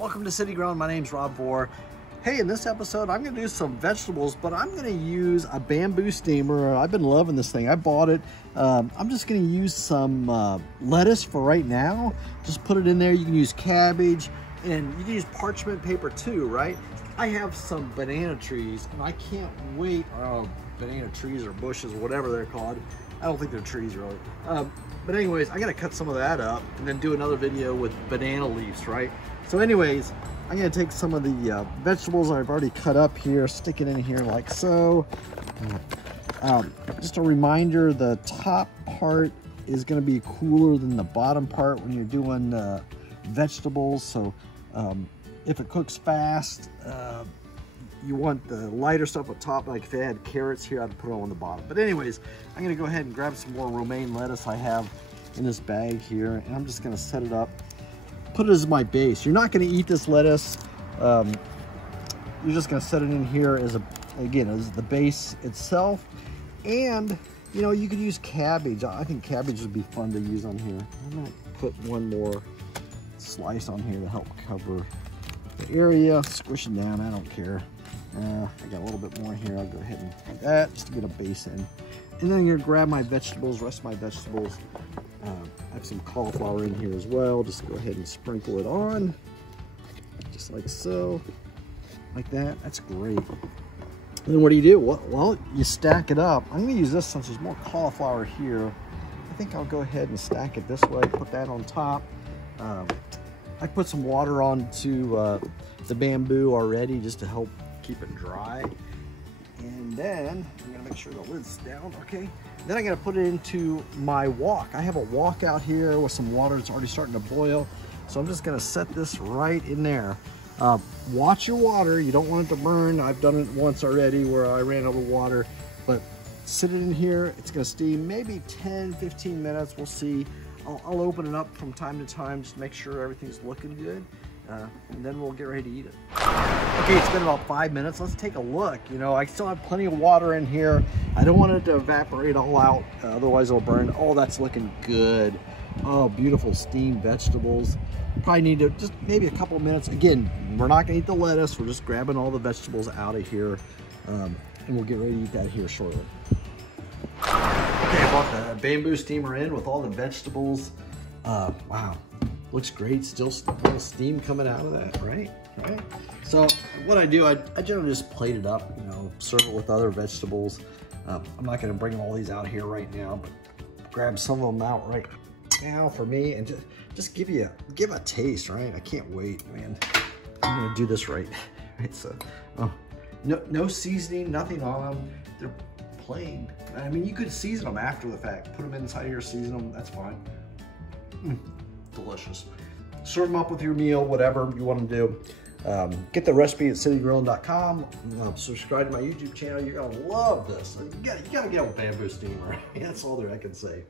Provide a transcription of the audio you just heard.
Welcome to City Grown. My name's Rob Vore. Hey, in this episode, I'm gonna do some vegetables, but I'm gonna use a bamboo steamer. I've been loving this thing. I bought it. I'm just gonna use some lettuce for right now. Just put it in there. You can use cabbage, and you can use parchment paper too, right? I have some banana trees, and I can't wait. Banana trees or bushes, whatever they're called. I don't think they're trees really. But anyways, I gotta cut some of that up and then do another video with banana leaves, right? So anyways, I'm gonna take some of the vegetables I've already cut up here, stick it in here like so. Just a reminder, the top part is gonna be cooler than the bottom part when you're doing vegetables. So if it cooks fast, you want the lighter stuff up top. Like if I had carrots here, I'd put it on the bottom. But anyways, I'm gonna go ahead and grab some more romaine lettuce I have in this bag here, and I'm just gonna set it up, put it as my base. You're not gonna eat this lettuce. You're just gonna set it in here as as the base itself. And you know, you could use cabbage. I think cabbage would be fun to use on here. I'm gonna put one more slice on here to help cover the area. Squish it down, I don't care. I got a little bit more here. I'll go ahead and do that just to get a base in. And then I'm gonna grab my vegetables, rest of my vegetables. I have some cauliflower in here as well. Just go ahead and sprinkle it on, just like so, like that. That's great. And then what do? Well, you stack it up. I'm gonna use this since there's more cauliflower here. I think I'll go ahead and stack it this way, put that on top. I put some water onto the bamboo already just to help keep it dry. And then I'm gonna make sure the lid's down, okay? Then I'm gonna put it into my wok. I have a wok out here with some water. It's already starting to boil. So I'm just gonna set this right in there. Watch your water. You don't want it to burn. I've done it once already where I ran over water, but sit it in here. It's gonna steam maybe 10, 15 minutes. We'll see. I'll open it up from time to time, just make sure everything's looking good. And then we'll get ready to eat it. Okay, it's been about 5 minutes. Let's take a look. You know, I still have plenty of water in here. I don't want it to evaporate all out, otherwise it'll burn. Oh, that's looking good. Oh, beautiful steamed vegetables. Probably need to just maybe a couple of minutes. Again, we're not gonna eat the lettuce. We're just grabbing all the vegetables out of here. And we'll get ready to eat that here shortly. Okay, I brought the bamboo steamer in with all the vegetables. Wow. Looks great, still a little steam coming out of that, right? So what I do, I generally just plate it up, you know, serve it with other vegetables. I'm not gonna bring all these out here right now, but grab some of them out right now for me and just give a taste, right? I can't wait, man. I'm gonna do this right. So, no seasoning, nothing on them. They're plain. I mean, you could season them after the fact. Put them inside here, season them, that's fine. Delicious. Serve them up with your meal, whatever you want to do. Get the recipe at citygrown.com. Subscribe to my YouTube channel. You're gonna love this. You gotta get a bamboo steamer. That's all there I can say.